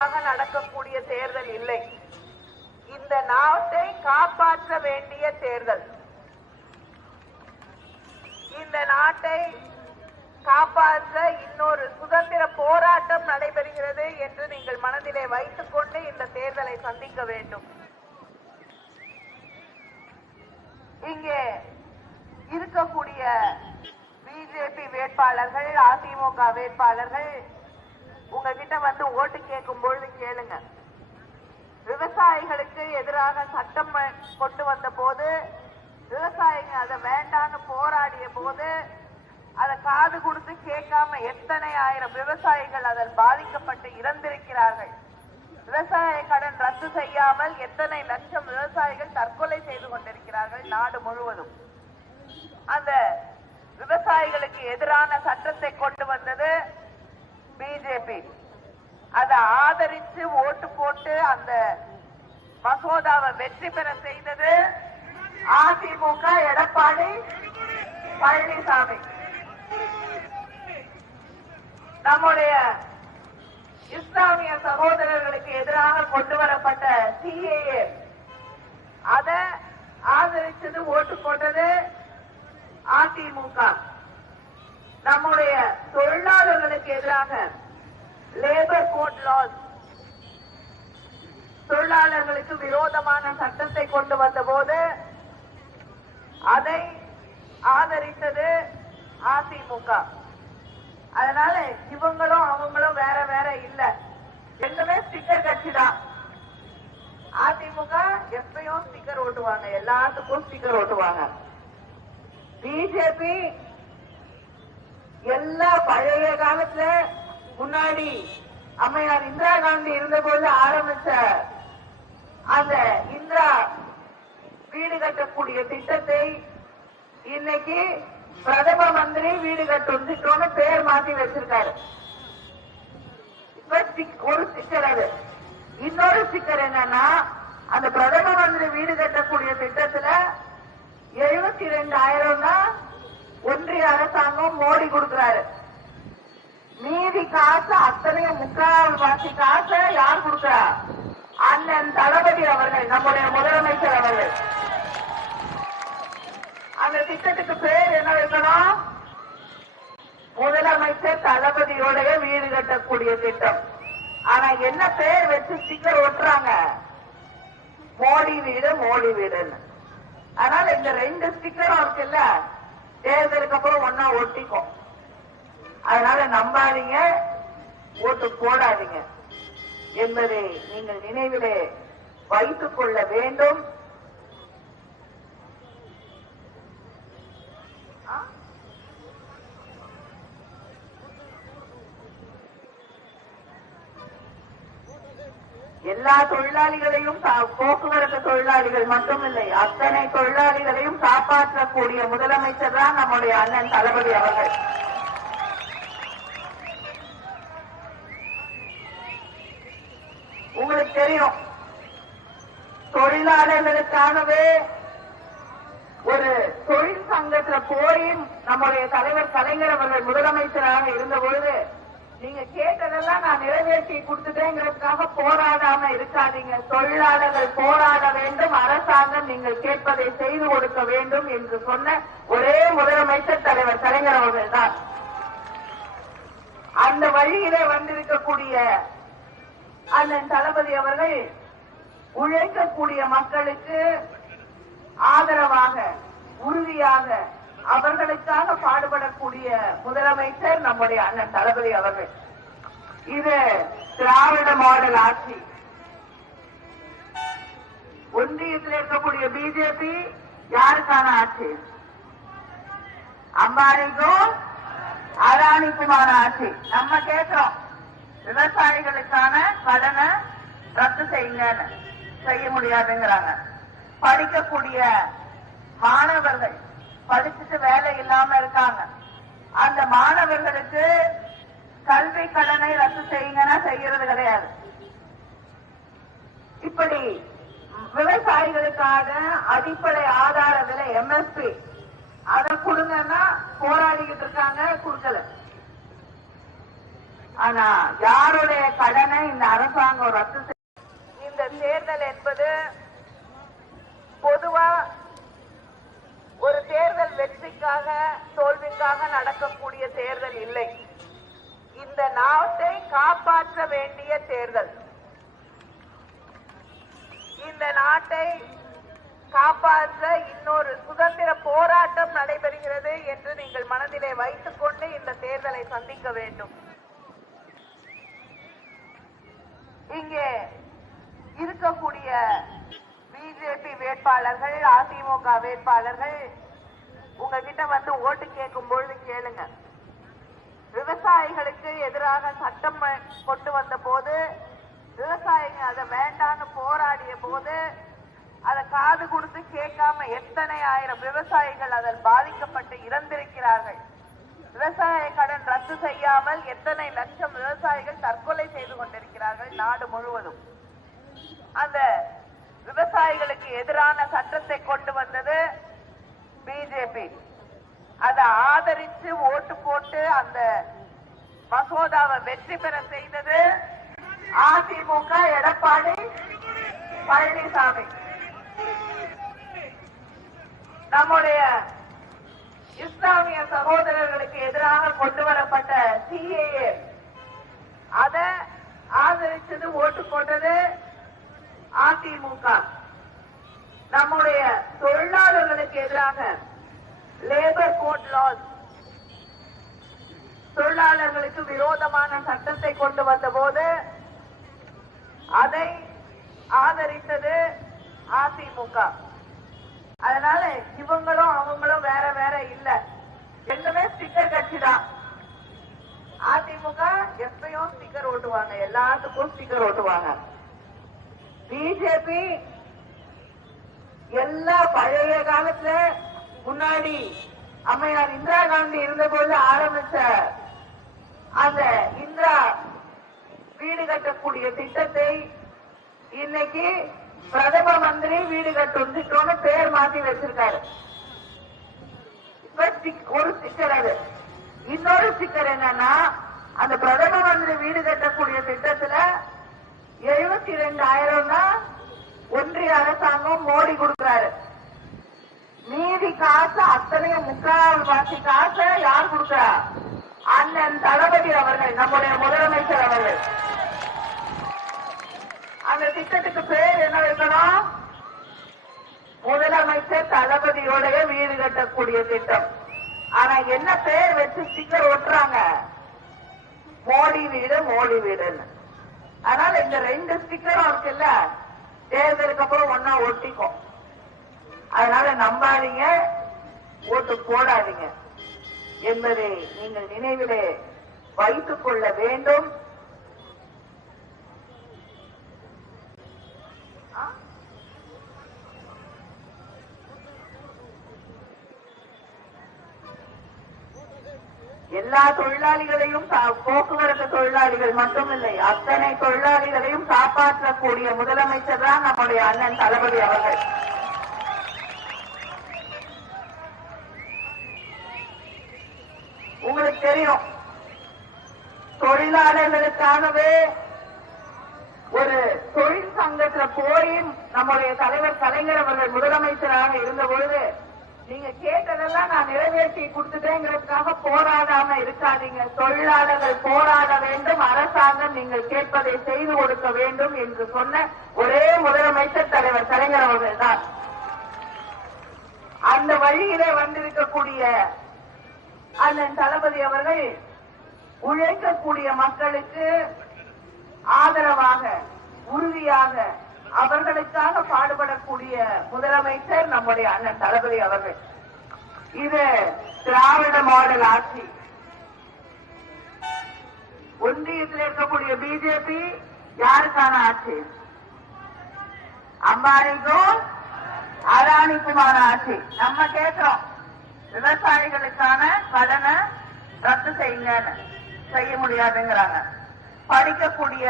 நடக்கக்கூடிய தேர்தல் இல்லை. இந்த நாட்டை காப்பாற்ற வேண்டிய தேர்தல். இந்த நாட்டை காப்பாற்ற இன்னொரு சுதந்திர போராட்டம் நடைபெறுகிறது என்று நீங்கள் மனதிலே வைத்துக் கொண்டு இந்த தேர்தலை சந்திக்க வேண்டும். இங்கே இருக்கக்கூடிய பிஜேபி வேட்பாளர்கள் அதிமுக வேட்பாளர்கள் உங்ககிட்ட வந்து ஓட்டு கேட்கும் பொழுது கேளுங்க. விவசாயிகளுக்கு எதிராக சட்டம் கொண்டு வந்த போது விவசாயிங்க அதை வேண்டான்னு போராடிய போது அதை காது கொடுத்து கேட்காம எத்தனை ஆயிரம் விவசாயிகள் அதில் பாதிக்கப்பட்டு இறந்திருக்கிறார்கள். விவசாய கடன் ரத்து செய்யாமல் எத்தனை லட்சம் விவசாயிகள் தற்கொலை செய்து கொண்டிருக்கிறார்கள் நாடு முழுவதும். அந்த விவசாயிகளுக்கு எதிரான சட்டத்தை கொண்டு வந்தது பிஜேபி அதை ஆதரிச்சு ஓட்டு போட்டு அந்த மசோதாவை வெற்றி பெற செய்தது அதிமுக எடப்பாடி பழனிசாமி. நம்முடைய இஸ்லாமிய சகோதரர்களுக்கு எதிராக கொண்டு வரப்பட்ட சிஏஏ அதை ஆதரிச்சது ஓட்டு போட்டது அதிமுக. நம்முடைய தொழிலாளர்களுக்கு எதிராக லேபர் கோட் லாஸ் தொழிலாளர்களுக்கு விரோதமான சட்டத்தை கொண்டு வந்த போது அதை ஆதரித்தது அதிமுக அதனால இவங்களும் அவங்களும் வேற வேற இல்ல. ரெண்டுமே ஸ்டிக்கர் கட்சி தான். அதிமுக எப்பயும் ஸ்டிக்கர் ஓட்டுவாங்க. எல்லாத்துக்கும் ஸ்டிக்கர் ஓட்டுவாங்க. பிஜேபி எல்லா பழைய காலத்துல முன்னாடி அம்மையார் இந்திரா காந்தி இருந்தபோது ஆரம்பிச்ச அந்த இந்திரா வீடு கட்டக்கூடிய திட்டத்தை இன்னைக்கு பிரதம மந்திரி வீடு கட்டும் திட்டம்னு பேர் மாத்தி வச்சிருக்காரு. இப்ப ஒரு ஸ்டிக்கர் அது. இன்னொரு ஸ்டிக்கர் என்னன்னா அந்த பிரதம மந்திரி வீடு கட்டக்கூடிய திட்டத்துல எழுபத்தி ரெண்டாயிரம் தான் ஒன்றிய அரசாங்கம் மோடி கொடுக்கிறாரு. மீதி காசு அத்தனையும் முக்கால் வாசி காசை யார் கொடுக்கிறா அண்ணன் தளபதி அவர்கள் நம்முடைய முதலமைச்சர் அவர்கள். அந்த திட்டத்துக்கு பேர் என்ன வைக்கணும் முதலமைச்சர் தளபதியோடைய வீடு கட்டக்கூடிய திட்டம். ஆனா என்ன பேர் வச்சு ஸ்டிக்கர் ஒட்டுறாங்க? மோடி வீடு மோடி வீடுன்னு. அதனால இந்த ரெண்டு ஸ்டிக்கரும் இருக்குல்ல தேர்தலுக்கு அப்புறம் ஒன்னா ஒட்டிக்கும். அதனால நம்பாதீங்க ஓட்டு போடாதீங்க. என்பதை நீங்கள் நினைவிலே வைத்துக் கொள்ள வேண்டும். எல்லா தொழிலாளிகளையும் போக்குவரத்து தொழிலாளிகள் மட்டுமில்லை அத்தனை தொழிலாளிகளையும் காப்பாற்றக்கூடிய முதலமைச்சர் தான் நம்முடைய அண்ணன் தளபதி அவர்கள். உங்களுக்கு தெரியும் தொழிலாளர்களுக்காகவே ஒரு தொழில் சங்கத்துல போய் நம்முடைய தலைவர் கலைஞர் அவர்கள் முதலமைச்சராக இருந்த பொழுது நீங்க கேட்டதெல்லாம் நான் நிறைவேற்றி கொடுத்துட்டேங்கிறதுக்காக போராடாம இருக்காதீங்க. தொழிலாளர்கள் போராட வேண்டும் அரசாங்கம் நீங்கள் கேட்பதை செய்து கொடுக்க வேண்டும் என்று சொன்ன ஒரே முதலமைச்சர் தலைவர் கலைஞர் அவர்கள் தான் அந்த வழியிலே வந்திருக்கக்கூடிய அண்ணன் தளபதி அவர்கள் உழைக்கக்கூடிய மக்களுக்கு ஆதரவாக உறுதியாக அவர்களுக்காக பாடுபடக்கூடிய முதலமைச்சர் நம்முடைய அண்ணன் தளபதி அவர்கள். இது திராவிட மாடல் ஆட்சி. ஒன்றியத்தில் இருக்கக்கூடிய பிஜேபி யாருக்கான ஆட்சி? அம்பானிக்கும் அதானிக்குமான ஆட்சி. நம்ம கேட்கிறோம் விவசாயிகளுக்கான கடனை ரத்து செய்யுங்கன்னு. செய்ய முடியாதுங்கிறாங்க. படிக்கக்கூடிய மாணவர்கள் படிச்சுட்டு வேலை இல்லாம இருக்காங்க. அந்த மாணவர்களுக்கு கல்வி கடனை ரத்து செய்யுங்கன்னா செய்யறது கிடையாது. இப்படி விவசாயிகளுக்காக அடிப்படை ஆதார விலை எம்எஸ்பி அதை கொடுங்கன்னா போராடிக்கிட்டு இருக்காங்க கொடுக்கல ஆனா யாருடைய கடனை இந்த அரசாங்கம் ரத்து செய்- இந்த தேர்தல் என்பது பொதுவா வெற்றிக்காக தோல்விக்காக நடக்கக்கூடிய தேர்தல் இல்லை. இந்த நாட்டை காப்பாற்ற வேண்டிய தேர்தல். இந்த நாட்டை காப்பாற்ற இன்னொரு சுதந்திர போராட்டம் நடைபெறுகிறது என்று நீங்கள் மனதிலே வைத்துக் கொண்டு இந்த தேர்தலை சந்திக்க வேண்டும். இங்கே இருக்கக்கூடிய பிஜேபி வேட்பாளர்கள் அதிமுக வேட்பாளர்கள் உங்ககிட்ட வந்து ஓட்டு கேட்கும் பொழுது கேளுங்க. விவசாயிகளுக்கு எதிராக சட்டம் கொண்டு வந்த போது விவசாயிங்க அதை வேண்டான்னு போராடிய போது அதை காது கொடுத்து கேட்காம எத்தனை ஆயிரம் விவசாயிகள் அதன் பாதிக்கப்பட்டு இறந்திருக்கிறார்கள்? விவசாய கடன் ரத்து செய்யாமல் எத்தனை லட்சம் விவசாயிகள் தற்கொலை செய்து கொண்டிருக்கிறார்கள் நாடு முழுவதும்? அந்த விவசாயிகளுக்கு எதிரான சட்டத்தை கொண்டு வந்தது பிஜேபி. அதை ஆதரிச்சு ஓட்டு போட்டு அந்த மசோதாவை வெற்றி பெற செய்தது அதிமுக எடப்பாடி பழனிசாமி. நம்முடைய இஸ்லாமிய சகோதரர்களுக்கு எதிராக கொண்டு வரப்பட்ட சிஏஏ. அதை ஆதரிச்சது ஓட்டு போட்டது அதிமுக. நம்முடைய தொழிலாளர்களுக்கு எதிராக லேபர் கோட் லாஸ் தொழிலாளர்களுக்கு விரோதமான சட்டத்தை கொண்டு வந்த போது அதை ஆதரித்தது அதிமுக அதனால இவங்களும் அவங்களும் வேற வேற இல்ல. ரெண்டுமே ஸ்டிக்கர் கட்சி தான். அதிமுக எப்பயும் ஸ்டிக்கர் ஓட்டுவாங்க. எல்லாத்துக்கும் ஸ்டிக்கர் ஓட்டுவாங்க. பிஜேபி எல்லா பழைய காலத்துல முன்னாடி அம்மையார் இந்திரா காந்தி இருந்தபோது ஆரம்பிச்ச அந்த இந்திரா வீடு கட்டக்கூடிய திட்டத்தை இன்னைக்கு பிரதம மந்திரி வீடு கட்டும் திட்டம்னு பேர் மாத்தி வச்சிருக்காரு. இப்ப ஒரு ஸ்டிக்கர் அது. இன்னொரு ஸ்டிக்கர் என்னன்னா அந்த பிரதம மந்திரி வீடு கட்டக்கூடிய திட்டத்துல எழுபத்தி ரெண்டாயிரம் தான் ஒன்றிய அரசாங்கம் மோடி கொடுக்கிறாரு. மீதி காசு அத்தனையும் முக்கால் வாசி காசை யார் கொடுக்கிறா அண்ணன் தளபதி அவர்கள் நம்முடைய முதலமைச்சர் அவர்கள். அந்த திட்டத்துக்கு பேர் என்ன இருக்கணும்? முதலமைச்சர் தளபதியோடைய வீடு கட்டக்கூடிய திட்டம். ஆனா என்ன பேர் வச்சு ஸ்டிக்கர் ஒட்டுறாங்க? மோடி வீடு மோடி வீடுன்னு. அதனால இந்த ரெண்டு ஸ்டிக்கரும் இருக்குல்ல தேர்தலுக்கு அப்புறம் ஒன்னா ஒட்டிக்கும். அதனால நம்பாதீங்க ஓட்டு போடாதீங்க. என்பதை நீங்கள் நினைவிலே வைத்துக் கொள்ள வேண்டும். எல்லா தொழிலாளிகளையும் போக்குவரத்து தொழிலாளிகள் மட்டுமில்லை அத்தனை தொழிலாளிகளையும் காப்பாற்றக்கூடிய முதலமைச்சர் தான் நம்முடைய அண்ணன் தளபதி அவர்கள். உங்களுக்கு தெரியும் தொழிலாளர்களுக்காகவே ஒரு தொழில் சங்கத்துல போய் நம்முடைய தலைவர் கலைஞர் அவர்கள் முதலமைச்சராக இருந்த பொழுது நீங்க கேட்டதெல்லாம் நான் நிறைவேற்றி கொடுத்துட்டேங்கிறதுக்காக போராடாம இருக்காதீங்க. தொழிலாளர்கள் போராட வேண்டும் அரசாங்கம் நீங்கள் கேட்பதை செய்து கொடுக்க வேண்டும் என்று சொன்ன ஒரே முதலமைச்சர் தலைவர் கலைஞர் அவர்கள் தான் அந்த வழியிலே வந்திருக்கக்கூடிய அண்ணன் தளபதி அவர்கள் உழைக்கக்கூடிய மக்களுக்கு ஆதரவாக உறுதியாக அவர்களுக்காக பாடுபடக்கூடிய முதலமைச்சர் நம்முடைய அண்ணன் தளபதி அவர்கள். இது திராவிட மாடல் ஆட்சி. ஒன்றியத்தில் இருக்கக்கூடிய பிஜேபி யாருக்கான ஆட்சி? அம்பானிக்கும் அதானிக்குமான ஆட்சி. நம்ம கேட்கிறோம் விவசாயிகளுக்கான கடனை ரத்து செய்யுங்க செய்ய முடியாதுங்கிறாங்க. படிக்கக்கூடிய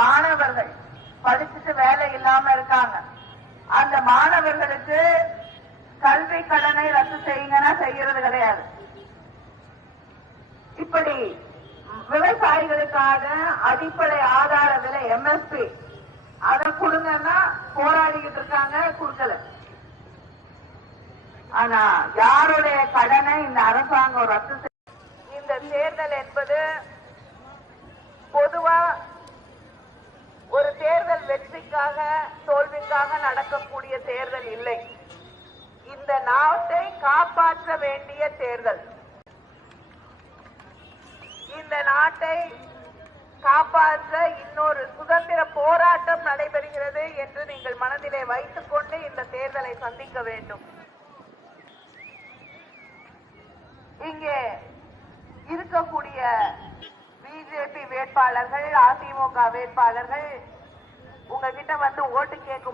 மாணவர்கள் படிச்சுட்டு வேலை இல்லாம இருக்காங்க. அந்த மாணவர்களுக்கு கல்வி கடனை ரத்து செய்யுங்கன்னா செய்யறது கிடையாது. இப்படி விவசாயிகளுக்காக அடிப்படை ஆதார விலை எம்எஸ்பி அதை கொடுங்கன்னா போராடிக்கிட்டு இருக்காங்க கொடுக்கல ஆனா யாருடைய கடனை இந்த அரசாங்கம் ரத்து செய்- இந்த தேர்தல் என்பது பொதுவா ஒரு தேர்தல் வெற்றிக்காக தோல்விக்காக நடக்கக்கூடிய தேர்தல் இல்லை. இந்த நாட்டை காப்பாற்ற வேண்டிய தேர்தல். இந்த நாட்டை காப்பாற்ற இன்னொரு சுதந்திர போராட்டம் நடைபெறுகிறது என்று நீங்கள் மனதிலே வைத்துக் கொண்டு இந்த தேர்தலை சந்திக்க வேண்டும். இங்கே இருக்கக்கூடிய பிஜேபி வேட்பாளர்கள் அதிமுக வேட்பாளர்கள் உங்ககிட்ட வந்து ஓட்டு கேட்கும்